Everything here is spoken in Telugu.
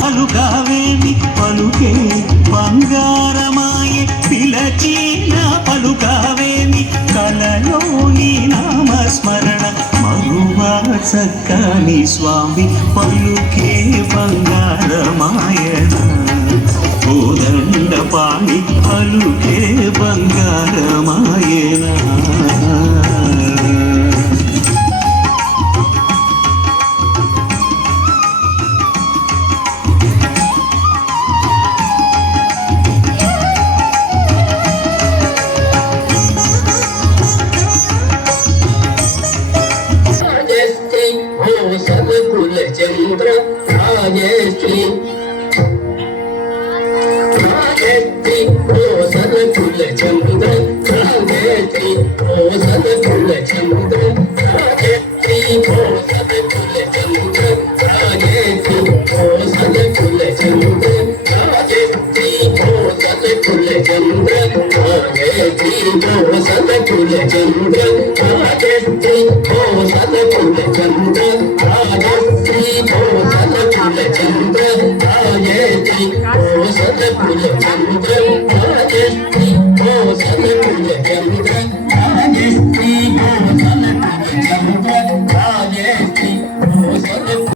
పలుకావేమి పలుకే బంగారమాయే పిలచిన పలుకావేమి కలలోని నామస్మరణ మరువా చక్కని స్వామి పలుకే బంగారమాయన కోదండ పాణి పలుకే బంగారమాయన చంద్ర రాజశ్రీ రాజశ్రీ ఓ సదకుల చంద్ర రాజశ్రీ ఓ సదకుల చంద్ర రాజశ్రీ ఓ సదకుల చంద్ర రాజశ్రీ ఓ సదకుల చంద్ర రాజశ్రీ ఓ సదకుల చంద్ర రాజశ్రీ ఓ సదకుల చంద్ర